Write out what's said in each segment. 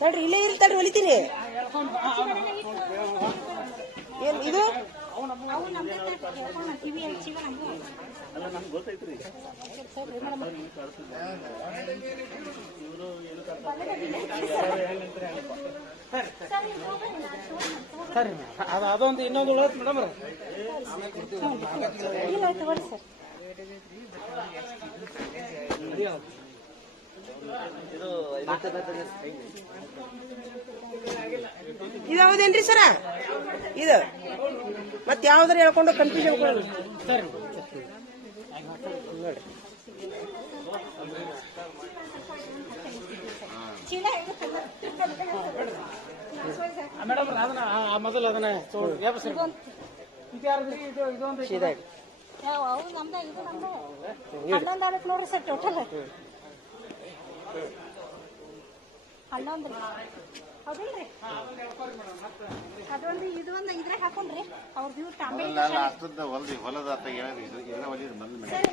ತಡ್ರಿ ಇಲ್ಲೇ ಇರಿ ತಡ್ರಿ ಒಲಿತೀನಿ ಏನ್ ಇದು? ಸರಿ ಅದು ಅದೊಂದು ಇನ್ನೊಂದು ಉಳತ್ ಮೇಡಮ್ ಇಲ್ಲ ತಗೊಳ್ಳಿ ಸರ್. ಇದು ಯಾವ್ದೇನ್ರಿ ಸರ? ಇದು? ಮತ್ ಯಾವ್ದಾರ ಹೇಳ್ಕೊಂಡು ಕನ್ಫ್ಯೂಷನ್ ನೋಡಿ ಮೇಡಮ್ ಅದನ್ನ ಮೊದಲು ಅದನ್ನ ಇದೊಂದು ಹನ್ನೊಂದು ನೋಡ್ರಿ ಸರ್ ಟೋಟಲ್ ಹೌದಿಲ್ರಿ? ಅದೊಂದು ಇದು ಒಂದು ಇದ್ರಾಗ ಹಾಕೊಂಡ್ರಿ. ಅವ್ರದ್ದು ಇವ್ರು ತಾಂಬೆ ಅಲ್ಲ ಅಷ್ಟದ ಹೊಲದಿ ಹೊಲದ ಹೇಳಿ ಇದು ಎಲ್ಲ ಹೊಲಿದ್ ಮೊದಲು ಮೇಡಮ್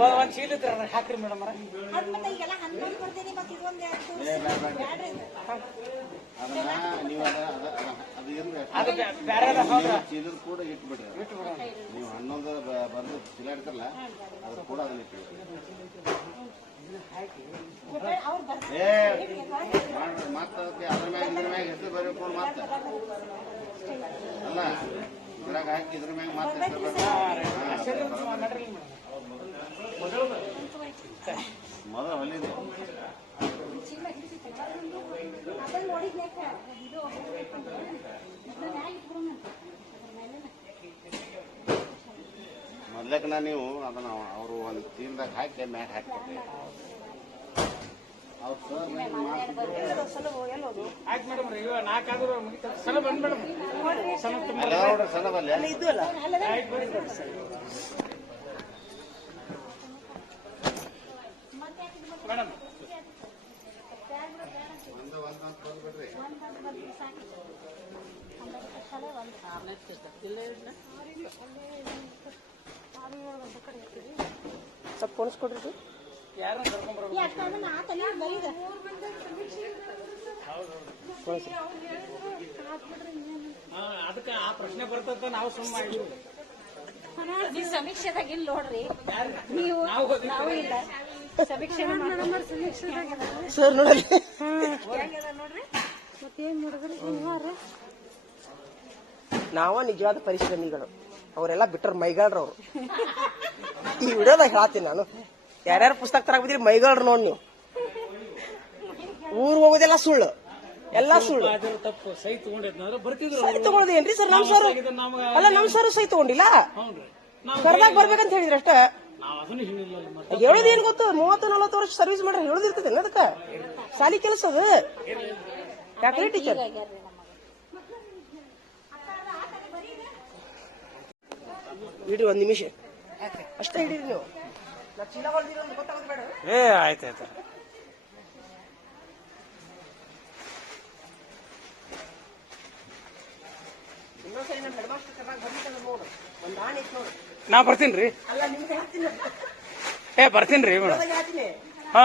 ಒಂದ್- ಚೀಲ ಇದ್ರೆ ಹಾಕ್ರಿ ಮೇಡಮ್ ಚೀಲದ ಕೂಡ ಇಟ್ಬಿಡ್ರಿ ನೀವು ಹನ್ನೊಂದು ಬ- ಬಂದು ಚೀಲ ಇಡ್ತಾರಲ್ಲ ಅದ್ರ ಕೂಡ ಅದನ್ನ ಇಟ್ಬಿಡ್ರಿ ಅವ್ರು ಬರ್ತಾರೆ ಏ ಮಾಡ್ರಿ ಮತ್ತೆ ಅದಕ್ಕೆ ಅದ್ರ ಮ್ಯಾಗ ಇದ್ರ ಮ್ಯಾಗ ಹೆಸರು ಬರಬೇಕು ಮತ್ತೆ ಅಲ್ಲ ಇದ್ರಾಗ ಹಾಕಿ ಇದ್ರ ಮ್ಯಾಗ ಮೇಡಮ್. ಮೊದಲು ಹೊಲಿದೆ. ಮೊದ್ಲಕ್ಕನ ನೀವು ಅದನ್ನ ಅವರು ಒಂದು ಚೀಲದಾಗ ಹಾಕಿ ಮ್ಯಾಗ ಸರ್ ಆಯ್ತು ಮೇಡಮ್ ರೀ, ಇವ ನಾಲ್ಕಾದ್ರೂ ಮುಗಿತದೆ. ಸಲ ಬಂದ್ ಮೇಡಮ್. ಸಲ ತುಂಬ ಮೇಡಮ್. ಸ್ವಲ್ಪ ಪೋಣಿಸ್ಕೊಡ್ರಿ ಯಾರನ್ನ ಹಾ, ಅದಕ್ಕೆ ಆ ಪ್ರಶ್ನೆ ಬರ್ತದ ನಾವು ಸುಮ್ಮನೆ ನೀವು ಸಮೀಕ್ಷೆದಾಗ ಇಲ್ಲ ನೋಡ್ರಿ. ನೀವು ನಾವು ಇಲ್ಲ. ಸಮೀಕ್ಷೆ ಸರ್ ನೋಡಲಿ ನೋಡ್ರಿ? ಮತ್ತೇನ್ ಮಾಡಿದ್ರಿ ಯಾರು ನಾವ ನಿಜವಾದ ಪರಿಶ್ರಮಿಗಳು. ಅವರೆಲ್ಲ ಬಿಟ್ಟರ್ ಮೈಗಾಡ್ರವ್ರು ಈ ವಿಡಿಯೋದಾಗ ಹೇಳ್ತೀನಿ ನಾನು. ಯಾರ್ಯಾರು ಪುಸ್ತಕ ತರಕ್ ಬಿದ್ರಿ ಮೈಗಾಳ್ರ ನೋಡ್ ನೀವು. ಊರ್ ಹೋಗೋದೆಲ್ಲ ಸುಳ್ಳು. ಎಲ್ಲಾ ಸುಳ್ಳು. ತಪ್ಪು ಸೈ ಸರ್? ನಮ್ ಸರ್ ಅಲ್ಲ, ನಮ್ ಸರ್ ಸೈ ತಗೊಂಡಿಲ್ಲ? ಕರ್ದಾಗ ಬರ್ಬೇಕಂತ ಹೇಳಿದ್ರಿ ಅಷ್ಟ. ಏನ್ ಗೊತ್ತು? ಮೂವತ್ತು, ನಲವತ್ತು ವರ್ಷ ಸರ್ವಿಸ್ ಮಾಡ್ರಿ ಹೇಳೋದಿರ್ತದೆ ಅದಕ್ಕ? ಸಾಲಿ ಕೆಲಸ ಅದು. ಯಾಕ್ರಿ ಟೀಚರ್ ಇಡ್ರಿ ಒಂದ್ ನಿಮಿಷ. ಅಷ್ಟೇ ಹಿಡೀರಿ ನೀವು. ಏ ಆಯ್ತು ಆಯ್ತು. ನಾ ಬರ್ತೀನಿ ರೀ ಏ ಬರ್ತೀನಿ ರೀ ಮೇಡಮ್ ಹಾ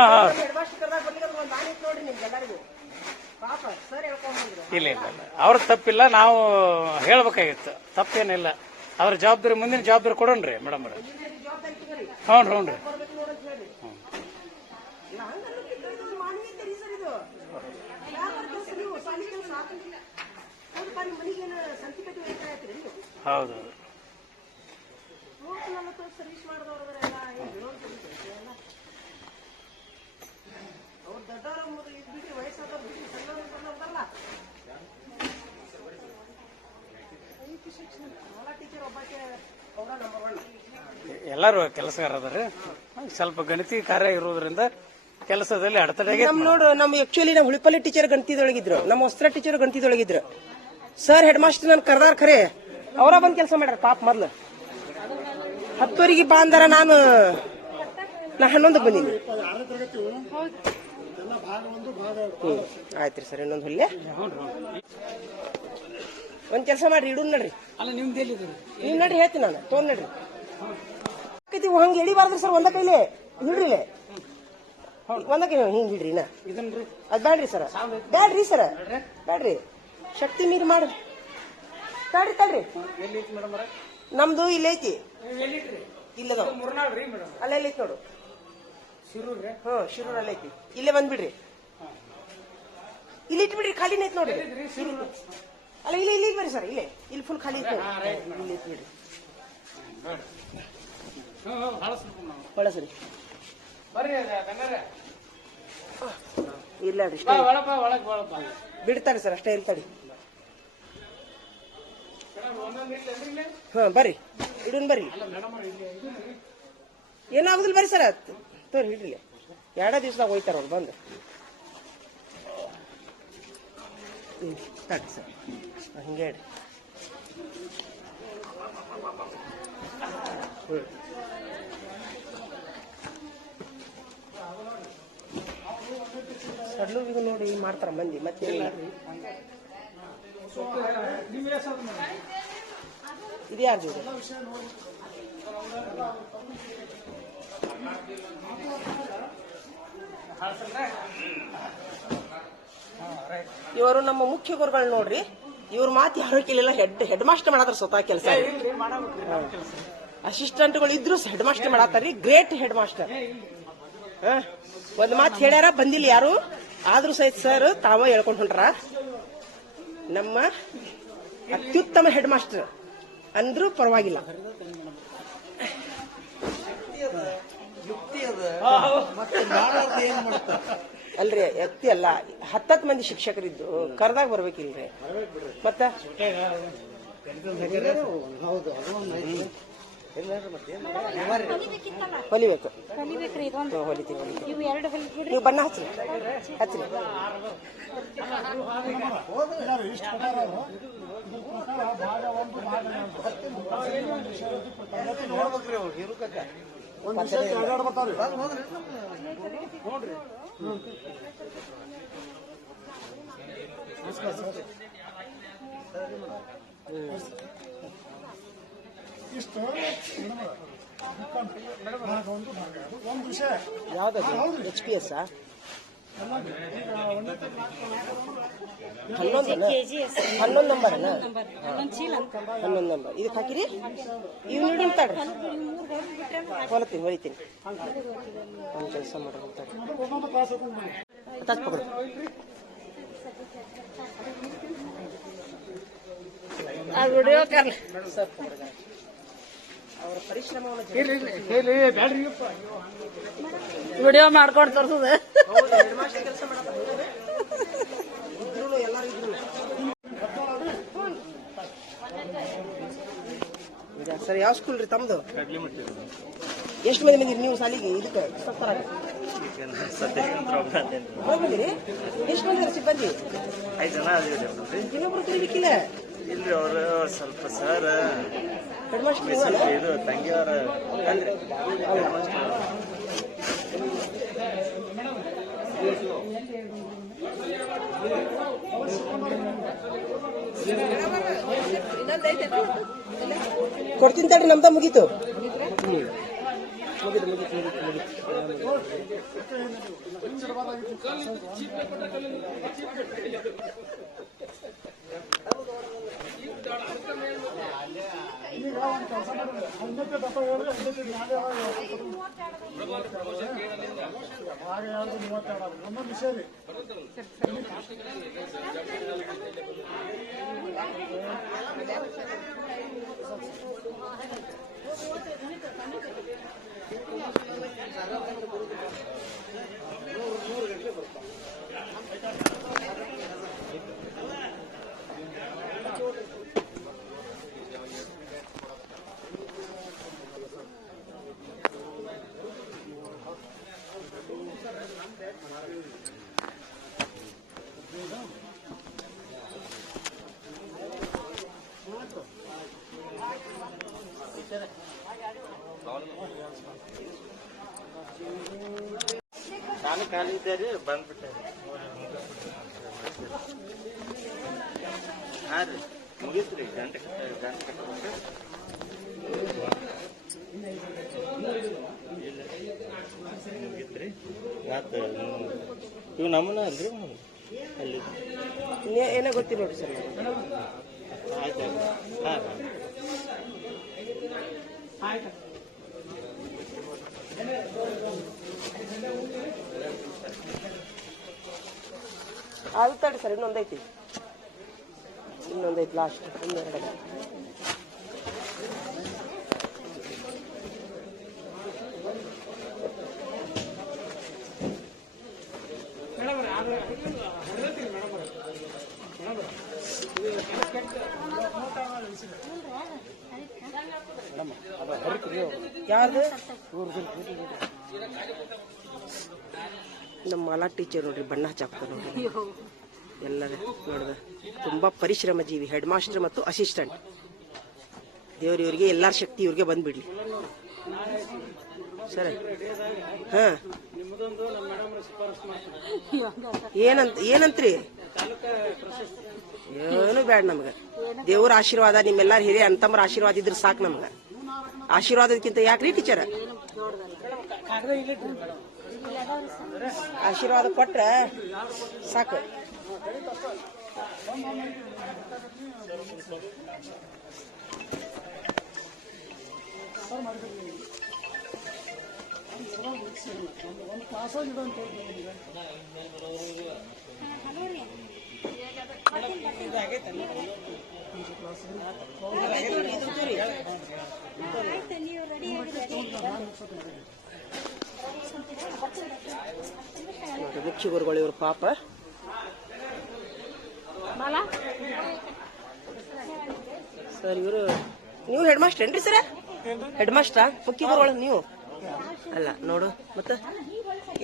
ಇಲ್ಲ ಇಲ್ಲ ಇಲ್ಲ. ಅವ್ರ ತಪ್ಪಿಲ್ಲ ನಾವು ಹೇಳ್ಬೇಕಾಗಿತ್ತು. ತಪ್ಪೇನಿಲ್ಲ. ಅವ್ರ ಜವಾಬ್ದಾರಿ ಮುಂದಿನ ಜವಾಬ್ದಾರಿ ಕೊಡೋಣ್ರಿ ಮೇಡಮ್ ಅವ್ರೆ. ಹ್ಞೂ ಹ್ಞೂ ರೀ. ಹೌದು. ಶಿಕ್ಷಣ ಶಾಲಾ ಟೀಚರ್ ಒಬ್ಬಾಕೆ ಎಲ್ಲರೂ ಕೆಲಸಗಾರ ಅದಾರ ಸ್ವಲ್ಪ ಗಣತಿ ಕಾರ್ಯ ಇರೋದ್ರಿಂದ ಕೆಲಸದಲ್ಲಿ ಅಡೆತಡೆಗೆ ನಮ್ ನೋಡು, ನಮ್ ಆಕ್ಚುಲಿ ನಮ್ಮ ಹುಳಿಪಲ್ಲಿ ಟೀಚರ್ ಗಣಿತದೊಳಗಿದ್ರು. ನಮ್ಮ ವಸ್ತ್ರ ಟೀಚರ್ ಗಣಿತದೊಳಗಿದ್ರು. ಸರ್ ಹೆಡ್ ಮಾಸ್ಟರ್ ನನ್ ಕರ್ದಾರ್ ಖರೆ. ಅವರ ಬಂದ್ ಕೆಲಸ ಮಾಡ್ಯಾರ ಪಾಪ ಮೊದ್ಲು. ಹತ್ತುವರೆಗೆ ಬಾ ಅಂದಾರ ನಾನು. ನಾ ಹನ್ನೊಂದು ಬಂದೀನಿ. ಆಯ್ತು ಆಯ್ತ್ರಿ ಸರ್, ಇನ್ನೊಂದು ಹುಲ್ಲೆ. ಒಂದ್ ಕೆಲಸ ಮಾಡ್ರಿ ಇಡು ನಡ್ರಿ. ಅಲ್ಲ ನಿಮ್ದು ಎಲ್ಲಿದೆ ನೀವು ನಡ್ರಿ ಹೇಳ್ತೀನಿ ನಾನು ತೊಗೊಂಡ್ ನಡ್ರಿ. ಆಕೈತಿ ಹಂಗೆ ಎಳಿಬಾರ್ದ್ರಿ ಸರ್ ಒಂದ ಕೈಲಿ. ಹಿಡ್ರಿ ಒಂದ ಕೈ ಹಿಂಗ್ ಹಿಡ್ರಿ ನಾ ಇದನ್ರಿ? ಅದ್ ಬ್ಯಾಡ್ರಿ ಸರ್. ಬ್ಯಾಡ್ರಿ ಸರ್. ಬ್ಯಾಡ್ರಿ? ಶಕ್ತಿ ಮೀರಿ ಮಾಡ್ರಿ. ತಡ್ರಿ ತಡ್ರಿ. ಎಲ್ಲಿ ಐತಿ ಮೇಡಮ್ ನಮ್ದು ಇಲ್ಲಿ ಐತಿ. ಎಲ್ಲಿಟ್ರಿ ಇಲ್ಲದ ಮುರ್ನಾಳ್ ರೀ ಮೇಡಮ್. ಅಲ್ಲೇ ಐತಿ ನೋಡು. ಶಿರೂರ್ ರೀ? ಹ್ಮ್ ಶಿರೂರ್ ಅಲ್ಲೇ ಐತಿ. ಇಲ್ಲೇ ಬಂದ್ಬಿಡ್ರಿ. ಇಲ್ಲಿ ಇಟ್ಬಿಡ್ರಿ ಖಾಲಿನ ಐತಿ ನೋಡ್ರಿ. ಅಲ್ಲ ಇಲ್ಲಿ ಇಲ್ಲಿ ಬರ್ರಿ ಸರ್ ಇಲ್ಲೇ. ಇಲ್ಲಿ ಫುಲ್ ಖಾಲಿ ನೋಡ್ರಿ. ಇಲ್ಲಿ ಬಳಸ್ರಿ ಇಲ್ಲ ಅಡ್ರಿ ಬಿಡ್ತಾರೆ ಸರ್ ಅಷ್ಟೇ ಇರ್ತಾಡಿ? ಹಾ ಬರ್ರಿ. ಇಡನ್ ಬರ್ರಿ. ಏನಾಗುದಿಲ್ಲ ಬರ್ರಿ ಸರ್ ತೋರಿ ಹಿಡ್ರಿ ಎರಡ ದಿವ್ಸದಾಗ ಹೋಯ್ತಾರ ಅವ್ರು ಬಂದು. ಹ್ಮ್ ತಡ್ರಿ ಸರ್ ಹಾ, ಹಿಂಗೆ ಹೇಳ್ರಿ ಹ್ಮ್. ಸಡ್ಲು ಇದು ನೋಡಿ ಮಾಡ್ತಾರ ಮಂದಿ ಮತ್ತೆ ಇದು ಯಾರ್ದು ಇದು ಇವರು ನಮ್ಮ ಮುಖ್ಯ ಗುರುಗಳು ನೋಡ್ರಿ. ಇವ್ರ ಮಾತು ಯಾರು ಕೇಳಿಲ್ಲ ಹೆಡ್ ಹೆಡ್ ಮಾಸ್ಟರ್ ಮಾಡತ್ರ ಸ್ವತಃ ಕೆಲಸ. ಅಸಿಸ್ಟೆಂಟ್ಗಳು ಇದ್ರು ಹೆಡ್ ಮಾಸ್ಟರ್ ಮಾಡತ್ತಾರ್ರಿ ಗ್ರೇಟ್ ಹೆಡ್ ಮಾಸ್ಟರ್ ಒಂದ್ ಮಾತು ಹೇಳ್ಯಾರ ಬಂದಿಲ್ಲ ಯಾರು? ಆದ್ರೂ ಸಹಿತ ಸರ್ ತಾವ ಹೇಳ್ಕೊಂಡು ಹೊಂಟ್ರ. ನಮ್ಮ ಅತ್ಯುತ್ತಮ ಹೆಡ್ ಮಾಸ್ಟರ್ ಅಂದ್ರೂ ಪರವಾಗಿಲ್ಲ. ಅಲ್ರಿ ವ್ಯಕ್ತಿ ಅಲ್ಲ. ಹತ್ತತ್ತು ಮಂದಿ ಶಿಕ್ಷಕರಿದ್ದು ಕರ್ದಾಗ ಬರ್ಬೇಕಿಲ್ರಿ. ಮತ್ತ? ಹೊಲಿಬೇಕು. ಹೊಲಿತೀವಿ ಇದೊಂದು ಹ್ಮ್, ಹೊಲಿತೀವಿ ಹೊಲಿತೀವಿ ಭಾಗ ಎರಡು ಹೊಲಿಬಿಡ್ರಿ ನೀವು ಬಣ್ಣ ಹಚ್ರಿ ಹಚ್ರಿ ಇಷ್ಟು ಒಂದು ಒಂದು ವಿಷಯ ಯಾವ್ದು ಎಚ್ ಪಿ ಎಸ್ ಹನ್ನೊಂದು ಹನ್ನೊಂದು ನಂಬರ್ ಹನ್ನೊಂದು ನಂಬರ್ ಇದಕ್ಕೆ ಹಾಕಿರಿ? ಇವ್ ನೋಡಿ ತಡ್ರಿ. ಮೂರ್ ಗೌರಿ ಬಿಟ್ರೆ ಹೊಲತೀನಿ ಹೊಲಿತೀನಿ ಒಂದು ಕೆಲಸ ಮಾಡ್ರಿ ತಚ್ ಪಕಡು. ಕರ್ ಅವರ ಪರಿಶ್ರಮವನ್ನು ವಿಡಿಯೋ ಮಾಡ್ಕೊಂಡು ತೋರ್ಸದ. ಕೆಲಸ ಮಾಡತ್ತಾರ ಇದ್ರು ಎಲ್ಲರೂ ಇದ್ರು. ಇದೆ. ಸರ್ ಯಾವ ಸ್ಕೂಲ್ ರೀ ತಮ್ದು? ಎಷ್ಟು ಮಂದಿ ಬಂದಿರಿ ನೀವು ಸಾಲಿಗೆ ಇದಕ್ಕೆ ಸತ್ತರಾಗ ಬಂದಿರಿ ಎಷ್ಟು ಮಂದಿ ಸಿಬ್ಬಂದಿ? ಐದು ಜನ ಇನ್ನೊಬ್ರು ಇಲ್ರಿ ಅವರು ಸ್ವಲ್ಪ ಸರ್ ಕೊಡ್ತೀನಿ ತಡ್ರಿ ನಮ್ದ ಮುಗೀತು. ಮುಗೀತು ಹಾಗೆ ಯಾರ್ದು ಮೂವತ್ತೆರಡು ನಮ್ಮ ವಿಷಯ ರೀ ನೂರು ಗಂಟೆ ಬರ್ತಾವೆ ರೀ ಬಂದ್ಬಿಟ್ಟೆ ಹಾಂ ರೀ ಮುಗೀತು ರೀ ಗಂಟೆ ಗಂಟೆ ಕಟ್ಟಬೇಕು ಮುಗೀತು ರೀ ಮತ್ತು ಇವು ನಮ್ಮನ್ನ ಅಲ್ರಿ ಮೇಡಮ್ ಅಲ್ಲಿ. ಏನೋ ಗೊತ್ತಿಲ್ಲ ನೋಡಿ ಸರ್. ಆಯ್ತು ಹಾಂ. ಅದು ತಡ್ರಿ ಸರ್ ಇನ್ನೊಂದೈತಿ ಇನ್ನೊಂದೈತಿ ಲಾಸ್ಟ್ ಇನ್ನೆರಡು ಯಾರ್ದು? ನಮ್ಮ ಮಾಲಾ ಟೀಚರ್ ನೋಡ್ರಿ ಬಣ್ಣ ಹಚ್ಚಾಕ್ತಾರೆ ನೋಡ್ರಿ. ಎಲ್ಲರ ನೋಡ್ದ ತುಂಬಾ ಪರಿಶ್ರಮ ಜೀವಿ ಹೆಡ್ ಮಾಸ್ಟರ್ ಮತ್ತು ಅಸಿಸ್ಟೆಂಟ್ ದೇವ್ರ ಇವ್ರಿಗೆ ಎಲ್ಲಾರ ಶಕ್ತಿ ಇವ್ರಿಗೆ ಬಂದ್ಬಿಡ್ಲಿ. ಸರಿ. ಹಾ. ಏನಂತ ಏನಂತ್ರಿ? ಏನು ಬೇಡ ನಮ್ಗ. ದೇವ್ರ ಆಶೀರ್ವಾದ ನಿಮ್ಮೆಲ್ಲಾರ ಹಿರಿಯ ಅಂತಮ್ಮರ ಆಶೀರ್ವಾದ ಇದ್ರೆ ಸಾಕು ನಮ್ಗ. ಆಶೀರ್ವಾದಕ್ಕಿಂತ ಯಾಕ್ರಿ ಟೀಚರ್? ಆಶೀರ್ವಾದ ಕೊಟ್ರ ಸಾಕು. ಒಂದು ಕ್ಲಾಸಾಗಿ ಇಡಂತ ನಿಮಗೆ ಆಯ್ತು ನೀವು ರೆಡಿ ನೋಡ್ರಿ ಇವರು ಗುರುಗಳು ಇವ್ರ ಪಾಪ. ಸರ್ ಇವರು ನೀವು ಹೆಡ್ ಮಾಸ್ಟರ್ ಏನ್ರಿ ಸರ? ಹೆಡ್ ಮಾಸ್ಟರ್ ಮುಖ್ಯ ಗುರುಗಳು ನೀವು? ಅಲ್ಲ ನೋಡು ಮತ್ತೆ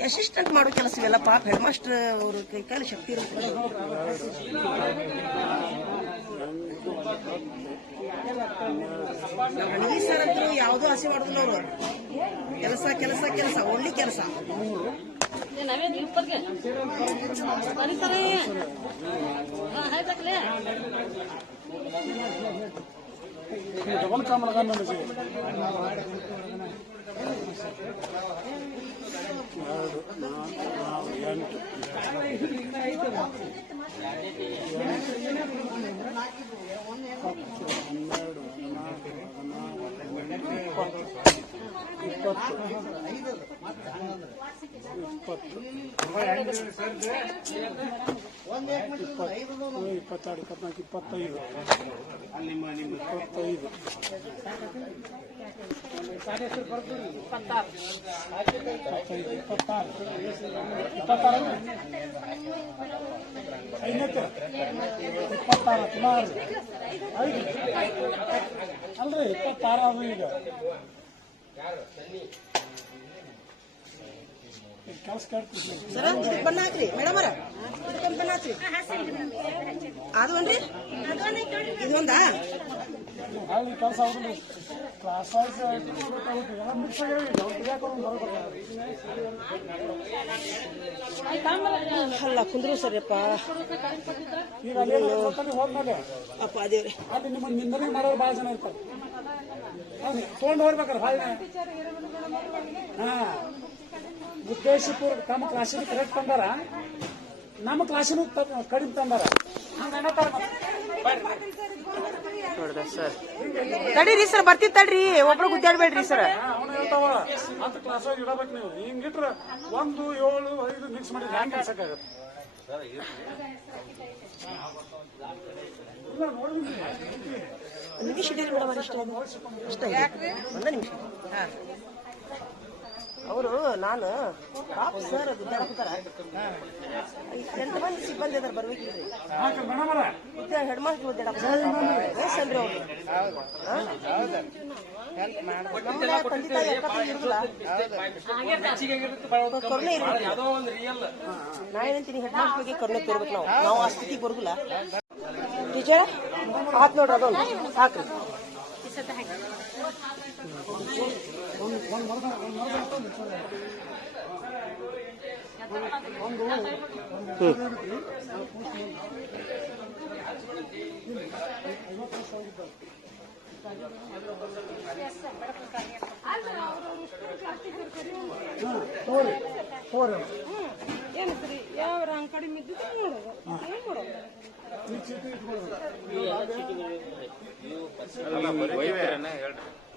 ಅಸಿಸ್ಟೆಂಟ್ ಮಾಡೋ ಕೆಲಸ ಇವೆಲ್ಲ ಪಾಪ ಹೆಡ್ ಮಾಸ್ಟರ್ ಅವರು ಕೈ ಕಾಲು ಶಕ್ತಿ ಇರುತ್ತೆ. ಸರ್ ಅಂತೂ ಯಾವುದೋ ಹಸಿ ಮಾಡುದಿಲ್ಲ ಅವರು. ಕೆಲಸ ಕೆಲಸ ಕೆಲಸ ಒಳ್ಳೆ ಕೆಲಸ. ಎಂಟು. ಇಪ್ಪತ್ತು ಇಪ್ಪತ್ತು ಇಪ್ಪತ್ತು ಇಪ್ಪತ್ತೆರಡು ಇಪ್ಪತ್ನಾಲ್ಕು ಇಪ್ಪತ್ತೈದು ಇಪ್ಪತ್ತೈದು ಇಪ್ಪತ್ತಾರು ಇಪ್ಪತ್ತಾರು ಇಪ್ಪತ್ತಾರು ಸುಮಾರು ಐದು ಅಲ್ರಿ ಇಪ್ಪತ್ತಾರು ಅದು ಈಗ 羊肉粉面。ಕೆಲಸ ಸರ ಬಣ್ಣ ಹಾಕ್ರಿ ಮೇಡಮ್ ಅವರ. ಬಣ್ಣ ಹಾಕ್ರಿ ಅದು ಅನ್ರಿ ಇದೊಂದಾ? ಕೆಲಸ ಕ್ಲಾಸ್ ಅಲ್ಲ, ಕುಂದ್ರು ಸರಿಯಪ್ಪ. ಅಪ್ಪ ದೇವ್ರೆ ಅಲ್ಲಿ ನಿಮ್ಮ ನಿಂದನೆ ಮಾಡೋರು ಭಾಳ ಜನ ಇರ್ತಾರೆ ತಗೊಂಡು ಹೋಗ್ಬೇಕಾರೆ ಭಾಳ ಹಾ. ಉದ್ದೇಶಪೂರ್ವಕ ತಮ್ಮ ಕ್ಲಾಸಿನ ಕರೆಕ್ಟ್ ತಂದಾರ? ನಮ್ಮ ಕ್ಲಾಸಿನ ಕಡಿಮೆ ತಂದಾರ. ನೋಡ್ದ ಸರ್. ತಡೀರಿ ಸರ್ ಬರ್ತಿ ತಡ್ರಿ. ಒಬ್ರು ಗುದ್ದಾಡ್ಬೇಡ್ರಿ ಸರ್. ಅಂತ ಕ್ಲಾಸ್ ಇಡಬೇಕು ನೀವು. ಹಿಂಗಿಟ್ರೆ ಒಂದು ಏಳು ಐದು ಮಿಕ್ಸ್ ಮಾಡಿ ಹ್ಯಾಂಗ್ ನಿಮಿಷ ಇಡೀರಿ ಮೇಡಮ್ ಅಷ್ಟ ಅಷ್ಟ ಒಂದು ನಿಮಿಷ. ಅವರು ನಾನು ಪಾಪ ಸರ್ ಎಂಟು ಮಂದಿ ಸಿಬ್ಬಂದಿ ಅದಾರ ಬರ್ಬೇಕಿಲ್ರಿ. ಹೆಡ್ ಮಾಸ್ಟರ್ ವಯಸ್ಸಲ್ರಿ ಅವ್ರು. ತಂದೆ ತಾಯಿ ಕರುಣೆ ರಿಯಲ್ ನಾ ಏನಂತೀನಿ ಹೆಡ್ ಮಾಸ್ಟರ್ ಬಗ್ಗೆ ಕರುಣೆ ತೋರ್ಬೇಕು ನಾವು. ನಾವು ಆ ಸ್ಥಿತಿಗೆ ಬರುದಿಲ್ಲ. ಟೀಚರ್ ಆತ್ ನೋಡ್ರಿ ಅದೊಂದು. ಸಾಕ್ರಿ. ಏನು ಸರಿ ಯಾವ ರಂಗ್ ಕಡಿಮೆ ಇದ್ದಿದ್ದು ನೋಡೋದು ಏನ್ ಮಾಡೋದು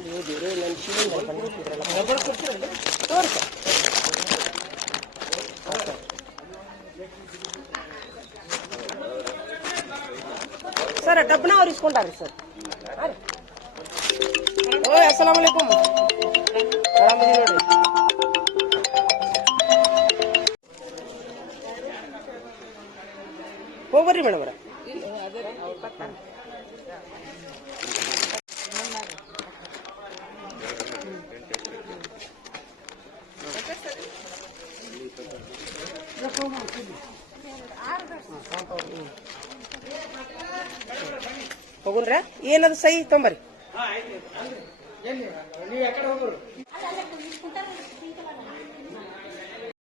ನೀವು ಬೇರೆ ನನ್ನ ಶಿವನ ಬಂದಿರ್ತಿದ್ರಲ್ಲ ಮೊಬೈಲ್ ಕೊಡ್ತೀರಲ್ಲ ತೋರಿ ಸರ್ ಸರ್ ಡಬ್ನ ಅವ್ರು ಇಸ್ಕೊಂಡಾರಿ ಸರ್ ಹಾಂ ರೀ ಓಯ್ ಅಸ್ಸಲಾಮ್ ಅಲೈಕುಮ್ ಆರಾಮದಿ ನೋಡ್ರಿ ಹೋಗ್ಬರ್ರಿ ಮೇಡಮ್ ಅವ್ರ ಹೋಗುನ್ರ ಏನದು ಸೈ ತೊಂಬರಿ